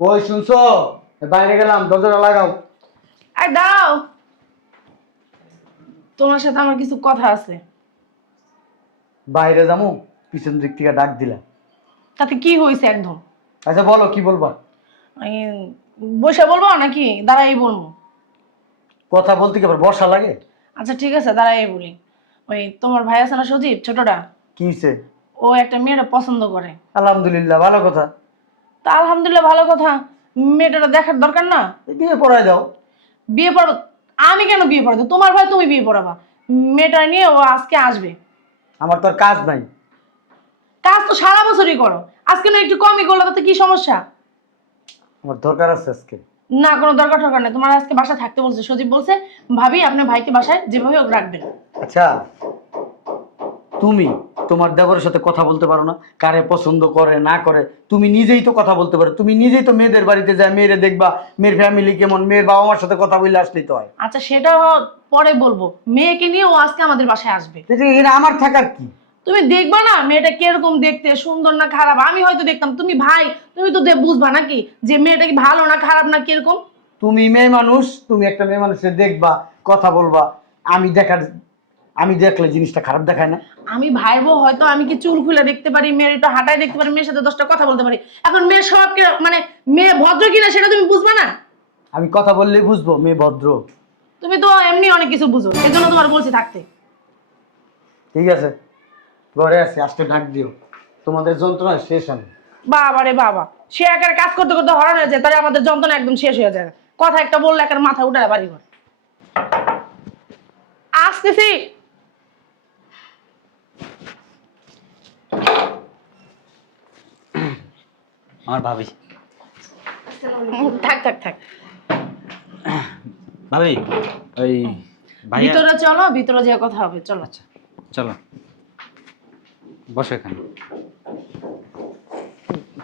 কই শুনছো? বাইরে গেলাম, দরজাটা লাগাও। আর দাও, তোমার সাথে আমার কিছু কথা আছে। বাইরে যাবো, পিছন দিক থেকে ডাক দিলা। তাতে কি হয়েছে একদম? আচ্ছা বলো, কি বলবা? আমি বসে বলবো নাকি দাঁড়াই বলবো? কথা বলতে কি আবার বর্ষা লাগে? আচ্ছা ঠিক আছে, দাঁড়াই বলি। ওই তোমার ভাই আছে না সজীব, ছোটটা? কি হইছে? ও একটা মেয়েটা পছন্দ করে। আলহামদুলিল্লাহ, ভালো কথা। তা আলহামদুলিল্লাহ ভালো কথা। মেয়েটা দেখার দরকার না? বিয়ে পড়ায় দাও। বিয়ে পড়াবো? আমি কেন বিয়ে পড়াবো? তোমার ভাই, তুমি বিয়ে পড়াবা। মেয়েটা নিয়ে ও আজকে আসবে। আমার তো আর কাজ নাই। কাজ তো সারা বছরই করো, আজকে না একটু কমই করলো, তাতে কি সমস্যা? আমার দরকার আছে আজকে। না, কোনো দরকার টরকার নেই। তোমার আজকে বাসায় থাকতে বলছে, সজীব বলছে ভাবি আপনার ভাইকে বাসায় যেভাবে হোক রাখবেন। আচ্ছা, তুমি তোমার দেবরের সাথে কথা বলতে পারো না? কারে পছন্দ করে না করে তুমি নিজেই তো কথা বলতে পারো। তুমি নিজেই তো মেয়েদের বাড়িতে যায়, মেয়েরে দেখবা, মেয়ের ফ্যামিলি কেমন, মেয়ের বাবা মার সাথে কথা বললে আসলেই তো হয়। আচ্ছা সেটা পরে বলবো। মেয়েকে নিয়ে ও আজকে আমাদের বাসায় আসবে। এখানে আমার থাকার কি? তুমি দেখবা না মেয়েটা কিরকম দেখতে, সুন্দর না খারাপ? আমি হয়তো দেখতাম, তুমি ভাই, তুমি তো বুঝবা নাকি যে মেয়েটা কি ভালো না খারাপ না কিরকম? তুমি মেয়ে মানুষ, তুমি একটা মেয়ে মানুষের দেখবা, কথা বলবা। আমি দেখার, আমি দেখলে জিনিসটা খারাপ দেখায় না? আমি ভাই বউ, হয়তো আমি কি চুল খুলে দেখতে পারি, মেয়ের একটু হাঁটায় দেখতে পারি, মেয়ের সাথে 10টা কথা বলতে পারি। এখন মেয়ের স্বভাব মানে মেয়ে ভদ্র কিনা সেটা তুমি বুঝবা না? আমি কথা বললেই বুঝবো মেয়ে ভদ্র? তুমি তো এমনি অনেক কিছু বুঝো, এই জন্য তোমার বলছি থাকতে। ঠিক আছে, ঘরে আছি, আজকে ডাক দিও। তোমাদের যন্ত্রণা শেষ আমি। বাবা রে বাবা, সে একার কাজ করতে করতে হরান হয়ে যায়, তাহলে আমাদের যন্ত্রণা একদম শেষ হয়ে যায়। কথা একটা বললে একার মাথা উঠায় বাড়ি ঘর। আসতেছি। আমার ভাবি। থাক থাক থাক, ভাবি, ওই ভাইয়া। ভিতরে চলো, ভিতরে যে কথা হবে, চলো। আচ্ছা চলো, বসো এখানে।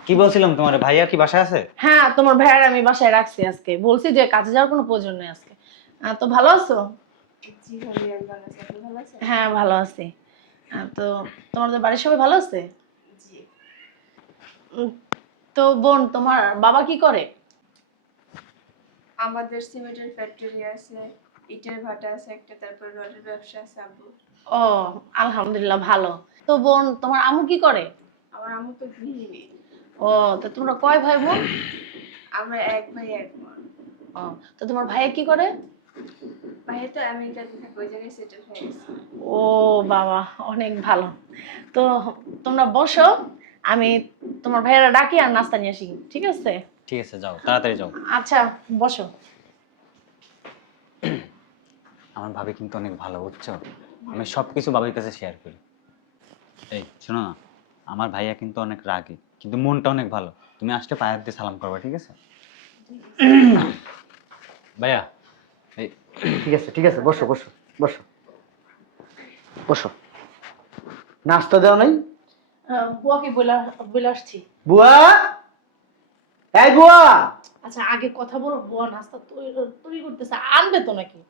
কি বলছিলাম তোমার, ভাইয়া কি বাসায় আছে? হ্যাঁ, তোমার ভাইয়ার আমি বাসায় রাখছি আজকে, বলছি যে কাজে যাওয়ার কোনো প্রয়োজন নেই আজকে। তো ভালো আছো? জি ভাবি, আমি ভালো আছি। আপনি ভালো আছেন? হ্যাঁ ভালো আছি। তো তোমাদের বাড়ির সবাই ভালো আছে? জি। উম, তো বোন, তোমার বাবা কি করে? আমাদের সিমেন্টের ফ্যাক্টরি আছে, ইটের ভাটা আছে একটা, তারপর রডের ব্যবসা আছে আব্বু। ও, আলহামদুলিল্লাহ ভালো। তো বোন, তোমার আম্মু কি করে? আমার আম্মু তো গৃহিণী। ও, তো তোমরা কয় ভাই বোন? আমরা এক ভাই এক বোন। ও, তো তোমার ভাইয়া কি করে? ভাইয়া তো আমেরিকাতে থাকে, ওই জায়গায় সেটেল হয়ে গেছে। ও বাবা, অনেক ভালো। তো তোমরা বসো, আমি তোমার ভাইয়ারা ডাকি আর নাস্তা নিয়ে আসি, ঠিক আছে? ঠিক আছে, যাও তাড়াতাড়ি যাও। আচ্ছা, বসো। আমার ভাবি কিন্তু অনেক ভালো, বুঝছো? আমি সবকিছু ভাবির কাছে শেয়ার করি। এই শোনো না, আমার ভাইয়া কিন্তু অনেক রাগী, কিন্তু মনটা অনেক ভালো। তুমি আসতে পায়ে হাত দিয়ে সালাম করবা, ঠিক আছে? ভাইয়া, এই ঠিক আছে, ঠিক আছে, বসো বসো বসো বসো। নাস্তা দেওয়া নাই? বুয়াকে বলে আসছি। বুয়া, এই বুয়া। আচ্ছা আগে কথা বলো, বুয়া নাস্তা তৈরি করতেছে, আনবে তো নাকি?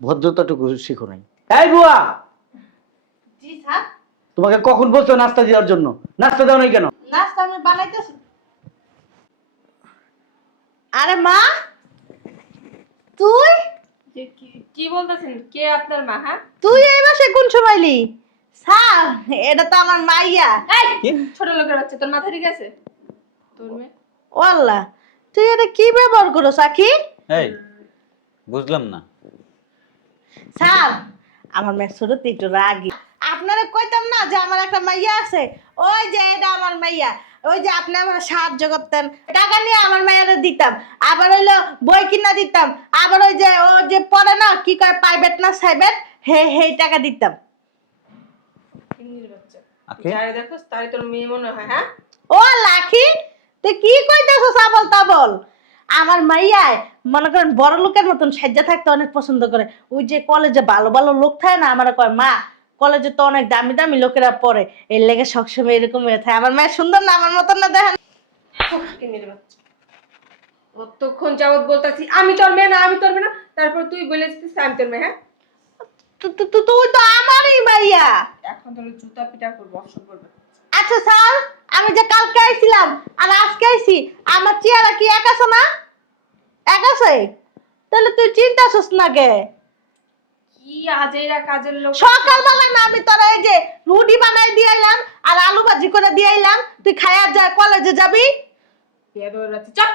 ভদ্রতাটুকু শিখো নাই। এই বুয়া, জি স্যার। তোমাকে কখন বলছো নাস্তা দেওয়ার জন্য? নাস্তা দাও নাই কেন? নাস্তা আমি বানাইতেছি। আরে মা, তুই যে কি বলতেছেন? কে আপনার মা? হ্যাঁ, তুই এই মাসে কোন সময় এলি? স্যার, এটা তো আমার মাইয়া। কি? ছোট লোকের বাচ্চা, তোর মাথা ঠিক আছে? তোর মেয়ে ওয়াল্লাহ, তুই এটা কি ব্যবহার করো সাকি? এই বুঝলাম না। স্যার, আমার মেয়ে ছোট তো একটু রাগি। আপনারা কইতাম না যে আমার একটা মাইয়া আছে? ওই যে এটা আমার মাইয়া। ওই যে আপনি আমার সাহায্য করতেন, টাকা নিয়ে আমার মাইয়ারে দিতাম। আবার হইলো বই কিনা দিতাম। আবার ওই যে ও যে পড়ে না, কি কয় প্রাইভেট না সাইভেট, হে টাকা দিতাম। কিন্নির বাচ্চা, আকে? যারে দেখো তাই তোর মেয়ে মনে হয়। হ্যাঁ, ও লাখি, তুই কি কইতেছস আবল তাবল? আমার মাইয়ায় মনে করেন বড় লোকের মতন সাজ্জা থাকতে অনেক পছন্দ করে। ওই যে কলেজে ভালো ভালো লোক থাকে না, আমার কয় মা কলেজে তো অনেক দামি দামি লোকেরা পড়ে, এর লেগে সবসময় এরকম হয়ে থাকে। আমার মেয়ে সুন্দর না আমার মতন না দেখেন? কিন্নির বাচ্চা, অতক্ষণ যাবত বলতাছি আমি তোর মেয়ে না, আমি তোর মেয়ে না, তারপর তুই বলে দিতেছিস আমি তোর মেয়ে। হ্যাঁ, তুই তো আমারই মাইয়া। এখন তোর জুতা পিটা করবো, অসভ্য করবে। আচ্ছা স্যার, আমি যে কালকে আইছিলাম আর আজকে আইছি, আমার চেহারা কি এক আছে না? এক আছে? তাহলে তুই চিন্তা করছিস না কে? কি আজেরা কাজের লোক। সকালবেলা না আমি তোরা এই যে রুটি বানাই দিয়ে আইলাম আর আলু ভাজি করে দিয়ে আইলাম, তুই খাইয়া যা কলেজে যাবি। বেদর আছে চপ।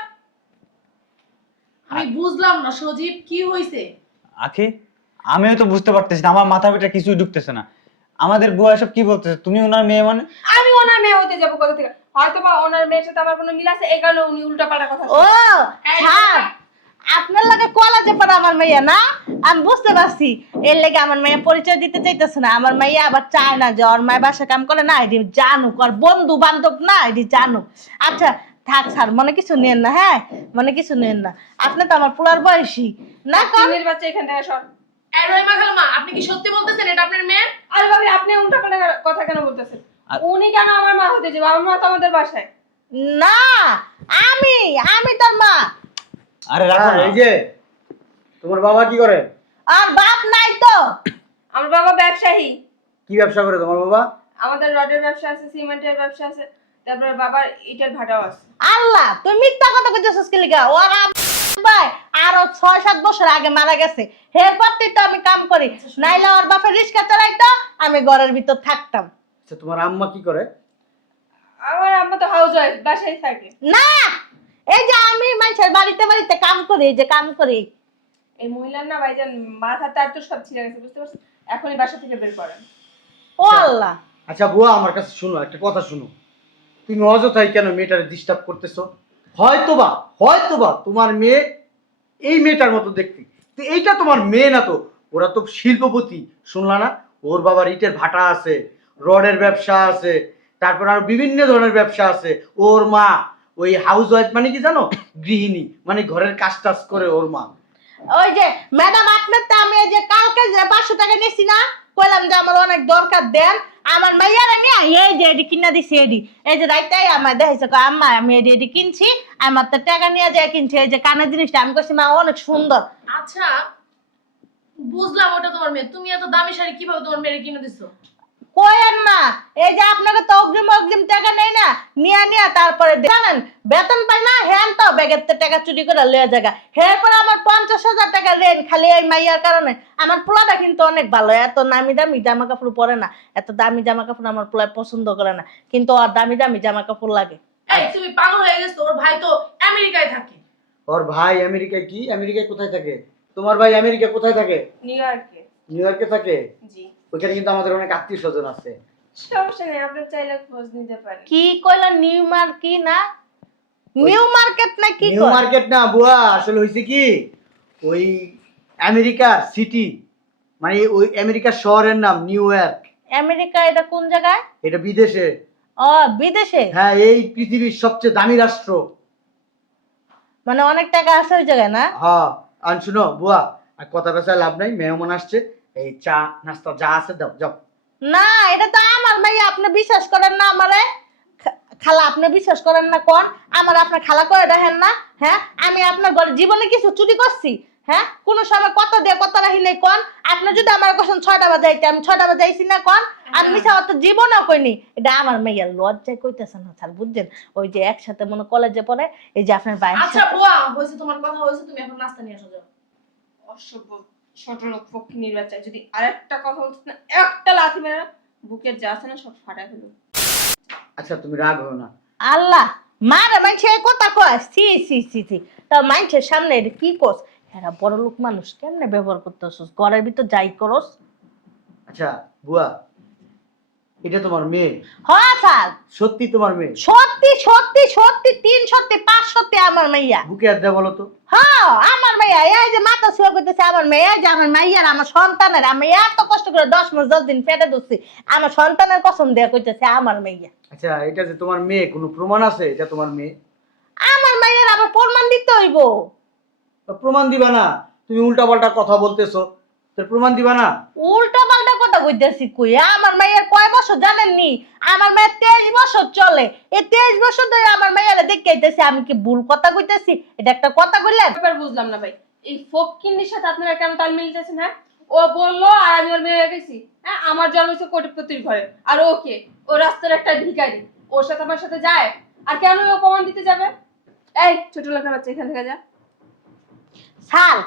আমি বুঝলাম না সজীব কি হইছে। আখি, আমিও তো বুঝতে পারতেছি না, আমার মাথা ভিতরে কিছুই ঢুকতেছে না। আমাদের বুয়া এসব কি বলতেছে? তুমি ওনার মেয়ে মানে? আমি ওনার মেয়ে হতে যাবো কোথা থেকে? হয়তো বা ওনার মেয়ের সাথে আমার কোনো মিল আছে, এই কারণে উনি উল্টাপাল্টা কথা ও এই, স্যার, আপনার লাগে কলেজে পড়া আমার মেয়ে না? আমি বুঝতে পারছি, এর লেগে আমার মেয়ে পরিচয় দিতে চাইতেছে না। আমার মেয়ে আবার চায় না যে ওর মায়ের বাসা কাম করে না, এটি জানুক, আর বন্ধু বান্ধব না এটি জানুক। আচ্ছা থাক স্যার, মনে কিছু নেন না, হ্যাঁ মনে কিছু নেন না। আপনি তো আমার পোলার বয়সী না? কম চিনের বাচ্চা এখান থেকে সর। এই রহিমা খালামা, আপনি কি সত্যি বলতেছেন এটা আপনার মেয়ে? আরে ভাবি, আপনি উল্টাপাল্টা কথা কেন বলতেছেন? উনি কেন আমার মা হতে যাবে? আমার মা তো আমাদের বাসায়। না, আমি আমি তোর মা। আরে রাখো না। এই যে তোমার বাবা কি করে? আর বাপ নাই তো? আমার বাবা ব্যবসায়ী। কি ব্যবসা করে তোমার বাবা? আমাদের রডের ব্যবসা আছে, সিমেন্টের ব্যবসা আছে, তারপরে বাবার ইটের ভাটাও আছে। আল্লাহ, তুই মিথ্যা কথা কইতেছিস কি লিগা? ওর ভাই আরো 6-7 বছর আগে মারা গেছে, এরপর তুই তো আমি কাম করি, নাইলে ওর বাপের রিক্সা চালাইতো, আমি ঘরের ভিতর থাকতাম। আচ্ছা তোমার আম্মা কি করে? আমার আম্মা তো হাউস ওয়াইফ, বাসায় থাকে। না, এই যে আমি মানুষের বাড়িতে বাড়িতে কাম করি, এই যে কাম করি। এই মহিলার না ভাইজান মাথা তার তো সব ছিঁড়ে গেছে, বুঝতে পারছেন? এখনই বাসা থেকে বের করেন। ও আল্লাহ, আচ্ছা বুয়া, আমার কাছে শুনো, একটা কথা শুনো। তুমি অযথাই কেন মেয়েটারে ডিস্টার্ব করতেছো? হয়তোবা তোমার মেয়ে এই মেয়েটার মতো দেখতে, তো এইটা তোমার মেয়ে না তো। ওরা তো শিল্পপতি, শুনলা না? ওর বাবার ইটের ভাটা আছে, রডের ব্যবসা আছে, তারপর আর বিভিন্ন ধরনের ব্যবসা আছে। ওর মা ওই হাউস ওয়াইফ, মানে কি জানো? গৃহিণী, মানে ঘরের কাজ টাজ করে ওর মা। ওই যে ম্যাডাম, আপনার তো আমি এই যে কালকে যে 500 টাকা নিছি না, কইলাম যে আমার অনেক দরকার, দেন। আমার মাইয়ারা নিয়ে এই যে এডি কিনা দিছি, এডি এই যে রাইতাই আমার দেখাইছে, কয় আম্মা আমি এডি কিনছি, আমার তো টাকা নিয়ে যায় কিনছি, এই যে কানের জিনিসটা। আমি কইছি মা অনেক সুন্দর। আচ্ছা বুঝলাম ওটা তোমার মেয়ে, তুমি এত দামি শাড়ি কিভাবে তোমার মেয়েকে কিনে দিছো? কয়েন না, এই যে আপনাকে তো অগ্রিম টাকা নেই না, নিয়া তারপরে জানেন বেতন পাই না, হ্যান তো ব্যাগের টাকা চুরি করে লয়ে জায়গা, এরপরে আমার 50,000 টাকা রেন খালি এই মাইয়ার কারণে। আমার পোলাটা কিন্তু অনেক ভালো, এত দামি দামি জামা কাপড় পরে না, এত দামি জামা কাপড় আমার পোলা পছন্দ করে না, কিন্তু আর দামি দামি জামা কাপড় লাগে। এই তুমি পাগল হয়ে গেছো, ওর ভাই তো আমেরিকায় থাকে। ওর ভাই আমেরিকায়? কি আমেরিকায় কোথায় থাকে? তোমার ভাই আমেরিকা কোথায় থাকে? নিউ ইয়র্কে। নিউ ইয়র্কে থাকে? জি। ওইখানে কিন্তু আমাদের অনেক আত্মীয় স্বজন আছে। সমস্যা নেই, আপনি চাইলে খোঁজ নিতে পারেন। কি কইলা? নিউ মার্কেট না? নিউ মার্কেট না কি নিউ মার্কেট না বুয়া, আসলে হয়েছে কি, ওই আমেরিকার সিটি, মানে ওই আমেরিকার শহরের নাম নিউ ইয়র্ক। আমেরিকা এটা কোন জায়গায়? এটা বিদেশে। ও বিদেশে? হ্যাঁ, এই পৃথিবীর সবচেয়ে দামি রাষ্ট্র। মানে অনেক টাকা আছে ওই জায়গায় না? হ্যাঁ, আর শুনো বুয়া, আর কথা পেঁচায় লাভ নাই, মেহমান আসছে, এই চা নাস্তা যা আছে দাও, যাও। না, এটা তো আমার মাইয়া, আপনি বিশ্বাস করেন না আমারে? খালা আপনি বিশ্বাস করেন না কোন? আমার আপনার খালা করে দেখেন না? হ্যাঁ, আমি আপনার ঘরে জীবনে কিছু চুরি করছি? হ্যাঁ, কোন সময় কত দিয়ে কত রাখি নাই কোন? আপনি যদি আমার কোন 6টা বাজে আইতে, আমি 6টা বাজে আইছি না কোন? আমি মিছা তো জীবনেও কইনি। এটা আমার মাইয়া, লজ্জায় কইতেছেন না স্যার, বুঝছেন? ওই যে একসাথে মনে কলেজে পড়ে, এই যে আপনার ভাই। আচ্ছা বুয়া, হয়েছে তোমার কথা হয়েছে, তুমি এখন নাস্তা নিয়ে আসো যাও। অসভ্য ছোট লোক ফকির বাচ্চা, যদি আরেকটা কথা বলছিস না, একটা লাথি মেরে বুকের যা আছে না সব ফাটায় ফেলবো। আচ্ছা তুমি রাগ হও না। আল্লাহ, মারে মাইছে কথা কয়, সি তা মাইছের সামনে এটা কি করস? এরা বড় লোক মানুষ, কেমনে ব্যবহার করতেছস? ঘরের ভিতর যাই করস। আচ্ছা বুয়া, এটা তোমার মেয়ে? হ্যাঁ স্যার, সত্যি তোমার মেয়ে? সত্যি সত্যি সত্যি, 3 সত্যি 5 সত্যি আমার মাইয়া। বুকে আর দেয় বলো তো। হ্যাঁ আমার মাইয়া, এই যে মাথা শুয়ে করতেছে আমার মেয়ে, এই যে আমার মাইয়ার, আমার সন্তানের, আমি এত কষ্ট করে 10 মাস 10 দিন পেটে ধরছি, আমার সন্তানের কসম দেয়া কইতেছে আমার মাইয়া। আচ্ছা, এটা যে তোমার মেয়ে, কোনো প্রমাণ আছে এটা তোমার মেয়ে? আমার মাইয়ার আবার প্রমাণ দিতে হইব। তো প্রমাণ দিবা না? তুমি উল্টাপাল্টা কথা বলতেছো, তোর প্রমাণ দিবা না? উল্টা পাল্টা কথা কইতেছি কই? আমার মাইয়ার কয় বছর জানেননি? আমার মায়ের 23 বছর চলে। এই 23 বছর ধরে আমার মাইয়ারে দেখে আইতেছি, আমি কি ভুল কথা কইতেছি? এটা একটা কথা কইলেন? ব্যাপার বুঝলাম না ভাই, এই ফকিন্নির সাথে আপনারা কেন তাল মিলতেছেন? হ্যাঁ, ও বললো আর আমি ওর মেয়ে গেছি। হ্যাঁ, আমার জন্ম হয়েছে কোটিপতির ঘরে, আর ওকে ও রাস্তার একটা ভিখারি। ওর সাথে আমার সাথে যায়? আর কেন ও প্রমাণ দিতে যাবে? এই ছোট লোকের বাচ্চা, এখান থেকে যা। স্যার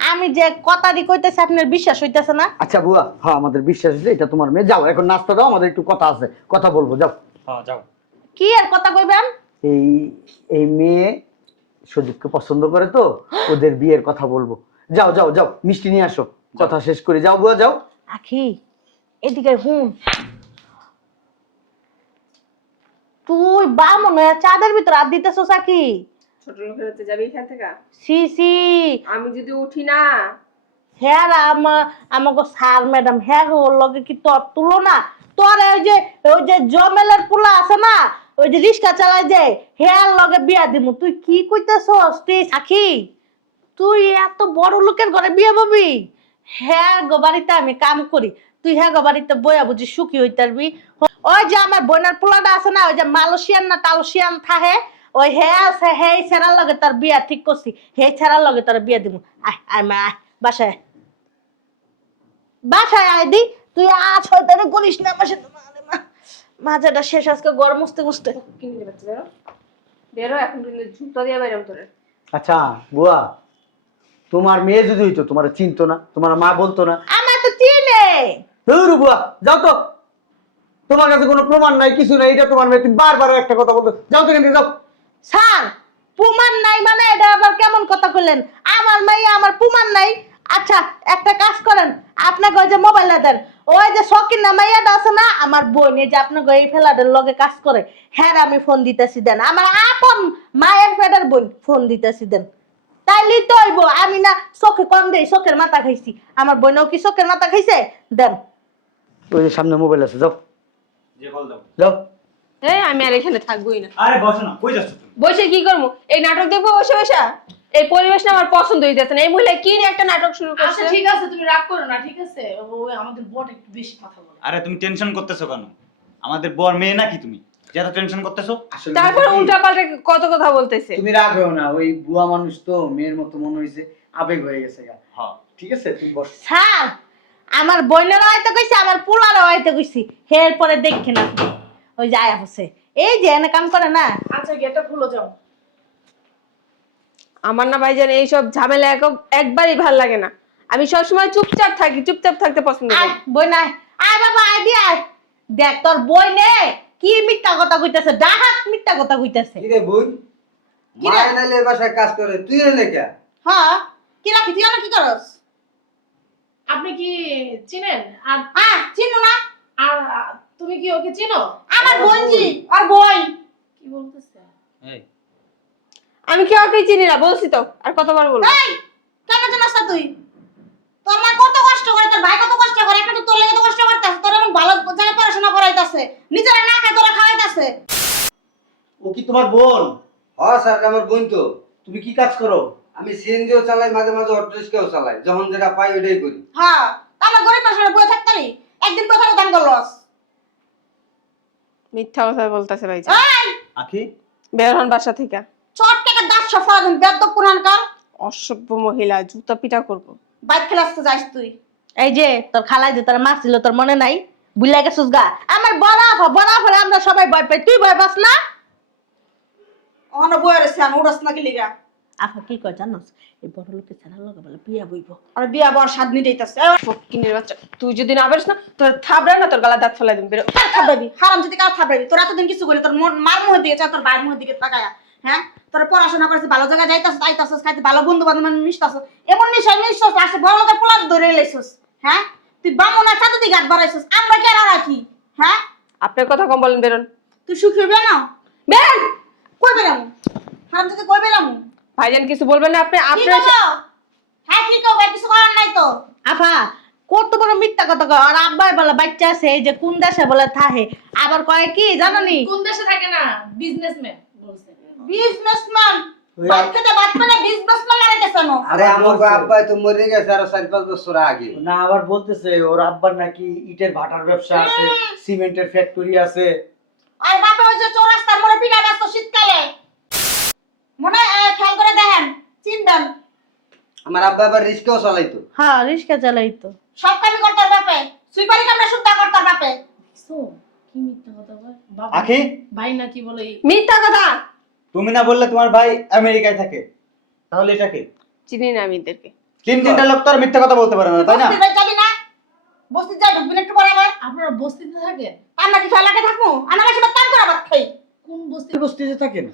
আমি যে কথাটি কইতেছি আপনার বিশ্বাস হইতেছে না? আচ্ছা বুয়া, হ্যাঁ আমাদের বিশ্বাস হয়েছে এটা তোমার মেয়ে। যাও এখন নাস্তা দাও, আমাদের একটু কথা আছে, কথা বলবো। যাও। হ্যাঁ যাও। কি আর কথা কইবেন? এই এই মেয়ে সুদীপকে পছন্দ করে তো, ওদের বিয়ের কথা বলবো। যাও যাও যাও, মিষ্টি নিয়ে আসো, কথা শেষ করে যাও বুয়া, যাও। আখি এদিকে হুন, তুই বামন হয়ে চাঁদের ভিতর হাত দিতেছস আখি? ছোট লোকের বাচ্চা, যাবি এখান থেকে। সি সি, আমি যদি উঠি না, হ্যাঁ আমাকে স্যার ম্যাডাম হ্যাঁ ওর লগে কি তোর তুলনা? তোর ওই যে জমেলের পোলা আছে না, ওই যে রিক্সা চালায় যে, হ্যাঁ লগে বিয়া দিমু। তুই কি কইতেছস? তুই আখি তুই এত বড় লোকের ঘরে বিয়ে পাবি? হ্যাঁ গো বাড়িতে আমি কাম করি, তুই হ্যাঁ গো বাড়িতে বইয়া বুঝি সুখী হইতে পারবি? ওই যে আমার বোনের পোলাটা আছে না, ওই যে মালয়েশিয়ান না টালসিয়ান থাহে, ওই হ্যাঁ আছে, হ্যাঁ ছেড়ার লগে তার বিয়া ঠিক করছি, হ্যাঁ ছেড়ার লগে তার বিয়া দিমু। আয় আয় মা আয় বাসায়, বাসায় আয় দি। তুই আজ হয়তো করিস না আমার সাথে। মাজাটা শেষ আজকে গরম মুছতে মুছতে। কিনে বাচ্চা বেরো, বেরো এখন, কিন্তু জুতো দিয়ে বাইরাম তোরে। আচ্ছা বুয়া, তোমার মেয়ে যদি হইতো তোমার চিনতো না, তোমার মা বলতো না? আমার তো চিনে। ধুর বুয়া, যাও তো, তোমার কাছে কোনো প্রমাণ নাই, কিছু নাই, এটা তোমার মেয়ে। তুমি বারবার একটা কথা বলতো, যাও তো এখান থেকে, যাও। স্যার প্রমাণ নাই মানে এটা আবার কেমন কথা কইলেন? আমার মাইয়া আমার প্রমাণ নাই। আচ্ছা একটা কাজ করেন, আপনাকে ওই যে মোবাইলটা দেন, ওই যে শকিন না মাইয়াটা আছে না আমার বোন, এই যে আপনাকে এই ফেলাদের লগে কাজ করে, হ্যাঁ আমি ফোন দিতেছি দেন। আমার আপন মায়ের ফেডার বোন, ফোন দিতেছি দেন। তাইলেই তো হইব। আমি না চোখে কম দেই, চোখের মাথা খাইছি, আমার বোনও কি চোখের মাথা খাইছে? দেন। ওই যে সামনে মোবাইল আছে, যাও যে বল দাও। যাও। এই আমি আর এখানে থাকবোই না। আরে বসো না, কই যাচ্ছ তুমি? বসে কি করবো? এই নাটক দেখবো বসে বসে? এই পরিবেশটা আমার পছন্দ হইতেছে না। এই মহিলা কি নিয়ে একটা নাটক শুরু আচ্ছা করছে? ঠিক আছে, তুমি রাগ করো না, ঠিক আছে? ওই আমাদের বট একটু বেশি কথা বলে। আরে তুমি টেনশন করতেছো কেন? আমাদের বর মেয়ে নাকি তুমি যে এত টেনশন করতেছো? তারপর উল্টা পাল্টা কত কথা বলতেছে। তুমি রাগ হও না, ওই বুয়া মানুষ তো, মেয়ের মতো মনে হয়েছে, আবেগ হয়ে গেছে গা। হ্যাঁ ঠিক আছে তুমি বস। স্যার আমার বোনেরও হয়তো কইছি, আমার পোলারও হয়তো কইছি, এরপরে দেখেন আপনি ওই যে আয়া হচ্ছে, এই যে এনে কাম করে না। আচ্ছা গেটটা খুলে যাও। আমার না ভাইজান এইসব ঝামেলা একবারই ভাল লাগে না। আমি সবসময় চুপচাপ থাকি, চুপচাপ থাকতে পছন্দ আয় করি। বই নাই, আয় বাবা আয় দি আয়। দেখ তোর বই নে কি মিথ্যা কথা কইতাছে, ডাহাত মিথ্যা কথা কইতাছে। কিরে বোন, কি রে? মায়ের নাইলে বাসায় কাজ করে, তুই এলে কে? হ্যাঁ কি রাখি তুই কি করস? আপনি কি চিনেন? আর হ্যাঁ চিনো না? আর তুমি কি ওকে চিনো? আমার বোনজি আর বই। কি বলতেছে? এই আমি কেউ কেউ চিনি না, বলছি তো, আর কতবার বলবো? এই কেন জানাস না তুই? তোর মা কত কষ্ট করে, তোর ভাই কত কষ্ট করে, একটা তো তোর লাগি তো কষ্ট করতেছে, তোর এমন ভালো জায়গায় পড়াশোনা করাইতাছে, নিজেরা না খায় তোরা খাওয়াইতাছে। ও কি তোমার বোন? হ্যাঁ স্যার, আমার বোন তো। তুমি কি কাজ করো? আমি সিএনজিও চালাই, মাঝে মাঝে অটো রিক্সাও চালাই, যখন যেটা পাই ওইটাই করি। হ্যাঁ আমরা গরিব মানুষের বই থাকতারি, একদিন কোথাও দান করলস। মিথ্যা কথা বলতেছে ভাইজান। এই আখি বের হন বাসা থেকে। চটকে দাঁত সফা দিন বেদ্য পুরানকার। অসভ্য মহিলা, জুতা পিটা করবো। বাইক খেলাতে যাইস তুই। এই যে তোর খালাই যে তোর মারছিল, তোর মনে নাই? বুইলা গেছিস গা। আমার বড় হলে আমরা সবাই ভয় পাই, তুই ভয় পাস না? অন বইরে সান উড়াস না কি লিগা? আফা কি কয় জানোস? এই বড় লোকের ছাড়া লগে বলে বিয়া বইব, আর বিয়া বর স্বাদ নিতেইতাছে। ফকিনের বাচ্চা, তুই যদি না বেরোস না তোর থাবড়া না তোর গলা দাঁত ফেলাই দিন। বেরো। থাবড়াবি হারাম যদি কার থাবড়াবি? তোর এতদিন কিছু কইলে তোর মার মুখের দিকে চা, তোর ভাইয়ের মুখের দিকে তাকায়া। হ্যাঁ তোর পড়াশোনা করেছিস, ভালো জায়গায় যাইতাছিস, আইতাছিস, খাইতে ভালো বন্ধু বান্ধব মিশতাছিস, এমন নিশ্চয় মিশছস আসে বড় লোকের পোলা ধরে লইছস। হ্যাঁ তুই বামুনা চাঁদ দিকে হাত বাড়াইছস, আমরা কেরা রাখি? হ্যাঁ আপনার কথা কম বলেন, বেরোন। তুই সুখী হইবে না? বের কই বেরাম? হারাম যদি কই বেরাম? ভাইজান কিছু বলবেন না আপনি? কি আপনার কইবো? হ্যাঁ কি কইবো? কিছু করার নাই তো। আফা কত বড় মিথ্যা কথা কয়। আর আব্বাই বলে বাচ্চা আছে, এই যে কোন দেশে বলে থাহে, আবার কয় কি জানোনি? কোন দেশে থাকে না, বিজনেসম্যান বলছে। বিজনেসম্যান। বাচ্চাটা বাচ্চাটা বিজনেসম্যান লাগাইতেছ না? আরে আমার আব্বাই তো মরে গেছে আরো 4-5 বছর আগে। না আবার বলতেছে ওর আব্বার নাকি ইটের ভাটার ব্যবসা আছে, সিমেন্টের ফ্যাক্টরি আছে। আর বাপে ওই যে চৌরাস্তার মোড়ে পিঠা ব্যস্ত শীতকালে, মনে খেয়াল করে দেখেন, চিনবেন। আমার আব্বা আবার রিক্সাও চালাইতো। হ্যাঁ রিক্সা চালাইতো, সব কামই করতার বাপে, সুইপারি কামড়া সুদ্ধা করতার বাপে। শো কি মিথ্যা কথা বল বাবা আখি ভাই নাকি বলে মিথ্যা কথা। তুমি না বললে তোমার ভাই আমেরিকায় থাকে, তাহলে এটা কি? চিনি না আমি এদেরকে। তিনটা লোক তো আর মিথ্যা কথা বলতে পারে না, তাই না? বস্তির বাড়ি যাবি না? বস্তি যা ঢুকবি না একটু পরে আবার। আপনারা বস্তিতে থাকেন? আমরা কি ফেলাকে থাকবো? আমরা কাছে কাম করা ভাত খাই। কোন বস্তি? বস্তিতে থাকে না,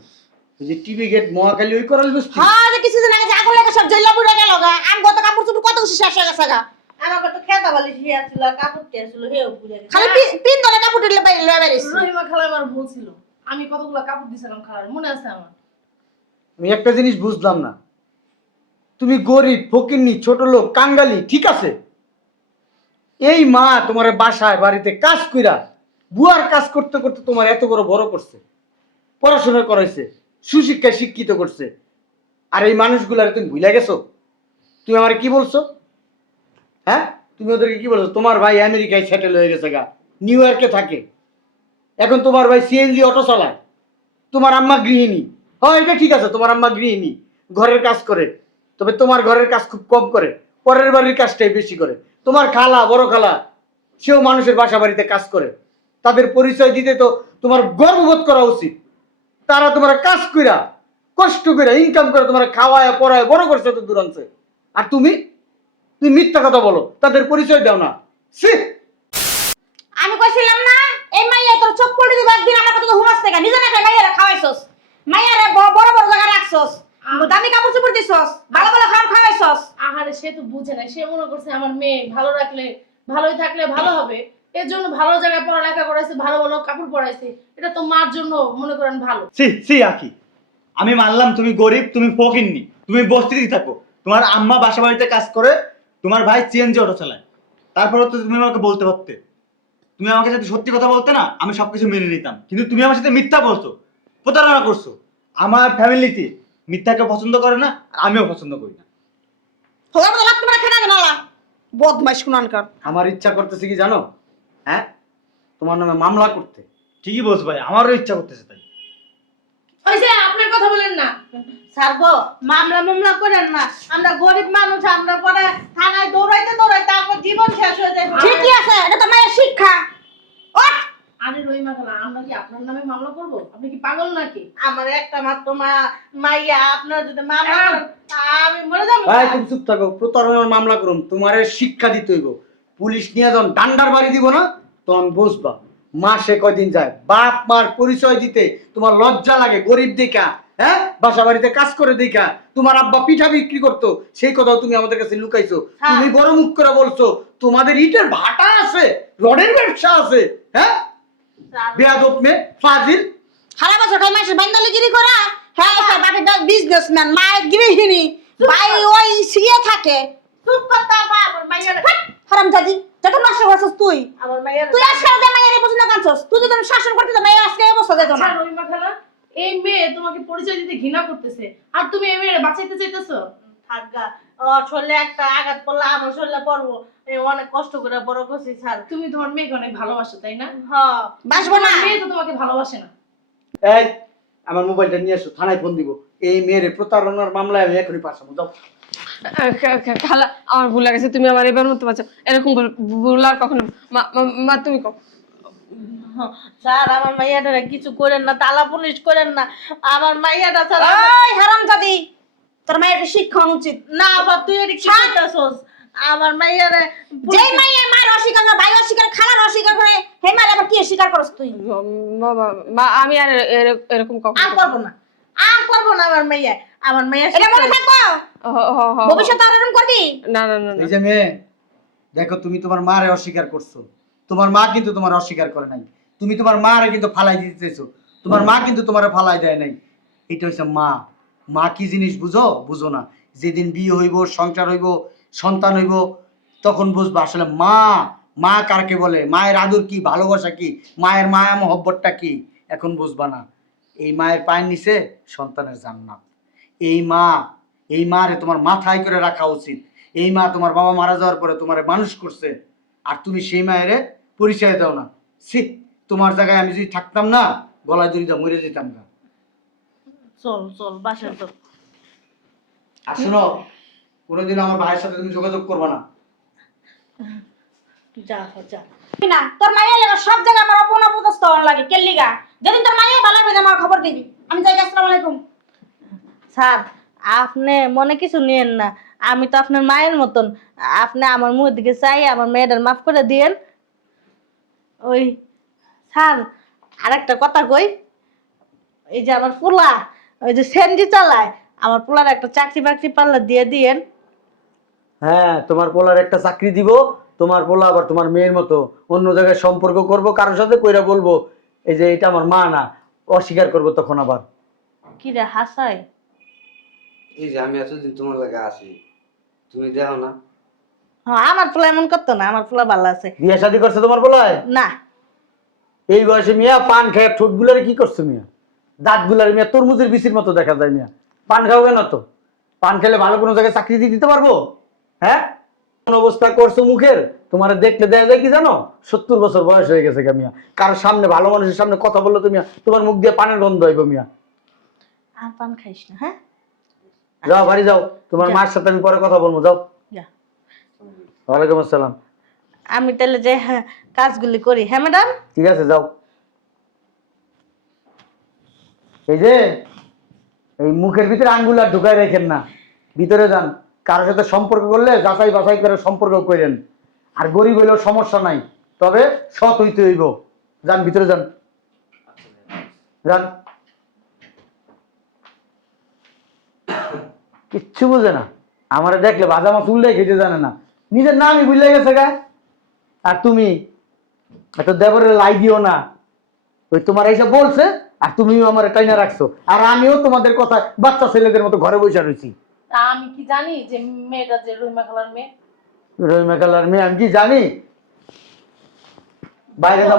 ওই যে টিভি গেট মহাকালী ওই করাল বস্তি। হ্যাঁ, যে কিছুদিন আগে আগুন লেগে সব জেলা পুড়ে গেল গা। আম গত কাপড় চোপড় কত কিছু শেষ হয়ে গেছে গা। আমাকে তো খেতা বালি হিয়া ছিল, কাপড় টিয়া ছিল, হেও পুড়ে গেছে। খালি পিন ধরে কাপড় দিলে বাইরে বেরিয়েছে। রহিমা খালা আমার বলছিল, আমি কতগুলো কাপড় দিছিলাম খালার, মনে আছে আমার। আমি একটা জিনিস বুঝলাম না, তুমি গরিব ফকিন্নি ছোট লোক কাঙ্গালি ঠিক আছে, এই মা তোমার বাসায় বাড়িতে কাজ কইরা বুয়ার কাজ করতে করতে তোমার এত বড় করছে, পড়াশোনা করাইছে, সুশিক্ষায় শিক্ষিত করছে, আর এই মানুষগুলার তুমি ভুলে গেছো? তুমি আমার কি বলছো? হ্যাঁ, তুমি ওদেরকে কি বলছো? তোমার ভাই আমেরিকায় সেটেল হয়ে গেছে গা, নিউ ইয়র্কে থাকে, এখন তোমার ভাই সিএনজি অটো চালায়, তোমার আম্মা গৃহিণী। হ্যাঁ, এটা ঠিক আছে, তোমার আম্মা গৃহিণী, ঘরের কাজ করে, তবে তোমার ঘরের কাজ খুব কম করে, পরের বাড়ির কাজটাই বেশি করে। তোমার খালা, বড় খালা, সেও মানুষের বাসা বাড়িতে কাজ করে, তাদের পরিচয় দিতে তো তোমার গর্ববোধ করা উচিত। তারা তোমার কাজ কইরা কষ্ট করে ইনকাম করে তোমার খাওয়ায় পড়ায় বড় করছে তো দূরান্তে, আর তুমি তুমি মিথ্যা কথা বলো, তাদের পরিচয় দাও না। ছি! আমি কইছিলাম না, এই মাইয়া তোর চোখ পড়ে দিবা একদিন। আমার কথা তো হুমাস থেকে নিজে না খাই মাইয়ারে খাওয়াইছস, মাইয়ারে বড় বড় জায়গা রাখছস, দামি কাপড় চোপড় দিছস, ভালো ভালো খাবার খাওয়াইছস। আহারে সে তো বুঝে না, সে মনে করছে আমার মেয়ে ভালো রাখলে, ভালোই থাকলে ভালো হবে, এর জন্য ভালো জায়গায় পড়ালেখা করাইছে, ভালো ভালো কাপড় পরাইছে। এটা তো মার জন্য মনে করেন ভালো। সি আখি, আমি মানলাম তুমি গরিব, তুমি ফকিন্নি, তুমি বস্তিতেই থাকো, তোমার আম্মা বাসা বাড়িতে কাজ করে, তোমার ভাই সিএনজি অটো চালায়, তারপরে তো তুমি আমাকে বলতে পারতে। তুমি আমাকে যদি সত্যি কথা বলতে না, আমি সবকিছু মেনে নিতাম, কিন্তু তুমি আমার সাথে মিথ্যা বলছো, প্রতারণা করছো। আমার ফ্যামিলিতে মিথ্যাকে পছন্দ করে না, আর আমিও পছন্দ করি না। হোগার মতো লাগতে পারে খেনা নালা বদমাইশ কুনানকার। আমার ইচ্ছা করতেছে কি জানো? হ্যাঁ, তোমার নামে মামলা করতে। ঠিকই বলছো ভাই, আমারও ইচ্ছা করতেছে তাই। ওই যে আপনার কথা বলেন না। স্যার গো, মামলা করেন না, আমরা গরিব মানুষ, আমরা পরে থানায় দৌড়াইতে দৌড়াইতে আমার জীবন শেষ হয়ে যায়। ঠিকই আছে, এটা তো মায়ের শিক্ষা। ওঠ! আরে রহিমা খালা, আমরা কি আপনার নামে মামলা করব? আপনি কি পাগল নাকি? আমার একটা মাত্র মাইয়া, আপনার যদি মামলা করেন, আমি মরে যাবো। ভাই তুমি চুপ থাকো, প্রতারণার মামলা করুম, তোমার শিক্ষা দিতে হইব। পুলিশ নিয়ে যখন ডান্ডার বাড়ি দিব না, তখন বুঝবা মাসে কয়দিন যায়। বাপ মার পরিচয় দিতে তোমার লজ্জা লাগে, গরিব দেখা, হ্যাঁ, বাসা বাড়িতে কাজ করে দেখা। তোমার আব্বা পিঠা বিক্রি করতো, সেই কথাও তুমি আমাদের কাছে লুকাইছো। তুমি বড় মুখ করে বলছো তোমাদের ইটের ভাটা আছে, রডের ব্যবসা আছে। হ্যাঁ, বেয়াদব মেয়ে, ফাজিল। সারা বছর খাই মাসে বান্দালিগিরি করা। হ্যাঁ স্যার, বাকি বিজনেসম্যান, মায়ের গৃহিণী, ভাই ওই সিয়ে থাকে। চুপ করতে বাবা, আমার মাইয়ারে হারামজাদি, যত নষ্ট করছস তুই। আমার মাইয়ারে তুই আজকাল যে মাইয়ারে পছন্দ করছস, তুই যদি শাসন করতে তো মাইয়া আজকে এই অবস্থা যেত না। আচ্ছা রহিমা খালা, এই মেয়ে তোমাকে পরিচয় দিতে ঘৃণা করতেছে, আর তুমি এই মেয়েরে বাঁচাইতে চাইতেছো? থাকগা, ওর শরীরে একটা আঘাত পড়লে আমার শরীরে পড়বো। এই অনেক কষ্ট করে বড় করছি স্যার। তুমি তোমার মেয়েকে অনেক ভালোবাসো, তাই না? হ্যাঁ, বাসবো না। মেয়ে তো তোমাকে ভালোবাসে না। এই, আমার মোবাইলটা নিয়ে আসো, থানায় ফোন দিব। এই মেয়ের প্রতারণার মামলায় আমি এখনই পাঠাবো, যাও। খালা আমার ভুল লাগছে, তুমি আমার এবার মতো বাঁচো, এরকম ভুল আর কখনো। মা তুমি কও। স্যার, আমার মাইয়াটা কিছু করেন না, তালা পুলিশ করেন না। আমার মাইয়াটা স্যার, এই হারামজাদি, তোর মাইয়াটা শিক্ষা উচিত না। আবার তুই এটা কি করতেছস? আমার মাইয়ারে, যেই মাইয়া মার অস্বীকার না, ভাই অস্বীকার, খালার অস্বীকার করে, হে মার আবার কি স্বীকার করছ তুই? মা আমি আর এরকম কখনো আর করব না, আর করব না। আমার মাইয়া এটা মনে থাকবো, ভবিষ্যতে আর এরকম করবি না না না। এই যে মেয়ে, দেখো তুমি তোমার মারে অস্বীকার করছো, তোমার মা কিন্তু তোমার অস্বীকার করে নাই। তুমি তোমার মারে কিন্তু ফালাই দিতে চাইছো, তোমার মা কিন্তু তোমার ফালাই দেয় নাই। এটা হচ্ছে মা। মা কি জিনিস বুঝো না। যেদিন বিয়ে হইব, সংসার হইব, সন্তান হইব, তখন বুঝবা আসলে মা কারকে বলে, মায়ের আদর কি, ভালোবাসা কি, মায়ের মায়া মহব্বতটা কি, এখন বুঝবা না। এই মায়ের পায়ের নিচে সন্তানের জান্নাত। এই মারে তোমার মাথায় করে রাখা উচিত। এই মা তোমার বাবা মারা যাওয়ার পরে তোমার মানুষ করছে, আর তুমি সেই মায়ের পরিচয় দাও না। ছি, তোমার জায়গায় আমি যদি থাকতাম না, গলায় দড়ি দিয়ে মরে যেতাম না। চল চল বাসায় চল। আর শোনো, কোনোদিন আমার ভাইয়ের সাথে তুমি যোগাযোগ করবে না। যা যা। না তোর মাইয়া লাগা সব জায়গায় আমার অপদস্থ হওয়ার লাগে কেল্লিগা যেদিন তোর মাইয়া ভালো হবে আমার খবর দিবি আমি যাই আসসালামু আলাইকুম। স্যার আপনি মনে কিছু নিয়েন না, আমি তো আপনার মায়ের মতন। আপনি আমার মুখের দিকে চাই, আমার মেয়েটার মাফ করে দিয়েন। ওই স্যার আরেকটা কথা কই, এই যে আমার পোলা ওই যে সেনজি চালায়, আমার পোলার একটা চাকরি বাকরি পাল্লা দিয়ে দিয়েন। হ্যাঁ, তোমার পোলার একটা চাকরি দিব। তোমার পোলা আবার তোমার মেয়ের মতো অন্য জায়গায় সম্পর্ক করব, কারোর সাথে কইরা বলবো এই যে এটা আমার মা না, অস্বীকার করবো তখন আবার। কি রে হাসাই? এই যে আমি এতদিন তোমার লাগে আছি, তুমি দেখো না? হ্যাঁ, আমার পোলা এমন করতো না, আমার পোলা ভালো আছে। বিয়ে শাদী করছে তোমার পোলায়? না এই বয়সে মিয়া পান খায় ঠোঁট গুলারে কি করছো মিয়া? দাঁত গুলারে মিয়া তরমুজের বিচির মতো দেখা যায় মিয়া। পান খাও কেন তো? পান খেলে ভালো কোনো জায়গায় চাকরি দিয়ে দিতে পারবো? হ্যাঁ, কোন অবস্থা করছো মুখের, তোমার দেখতে দেয়া যায় কি জানো? 70 বছর বয়স হয়ে গেছে গা মিয়া। কারোর সামনে, ভালো মানুষের সামনে কথা বললো তুমি, তোমার মুখ দিয়ে পানের গন্ধ হইব মিয়া। আর পান খাইস না, হ্যাঁ? যাও বাড়ি যাও, তোমার মার সাথে আমি পরে কথা বলবো, যাও। যা। ওয়ালাইকুম আসসালাম। আমি তাহলে যে হ্যাঁ কাজগুলি করি। হ্যাঁ ম্যাডাম। ঠিক আছে, যাও। এই যে এই মুখের ভিতরে আঙ্গুল আর ঢুকায় রেখেন না, ভিতরে যান। কারোর সাথে সম্পর্ক করলে যাচাই বাছাই করে সম্পর্ক করেন। আর গরিব হইলেও সমস্যা নাই, তবে সৎ হইতে হইব। যান, ভিতরে যান, যান। কিচ্ছু বুঝে না, আমারে দেখলে ভাজা মাছ উল্লে খেতে জানে না, নিজের নামই ভুলে গেছে গা। আর তুমি এত দেবরের লাই দিও না, ওই তোমার এইসব বলছে আর তুমিও আমার টাইনা রাখছো, আর আমিও তোমাদের কথা বাচ্চা ছেলেদের মতো ঘরে বসে রয়েছি। তা আমি কি জানি যে মেয়েটা যে রহিমা খালার মেয়ে? রহিমা কালার মেয়ে আমি কি জানি? বাইরে যাও।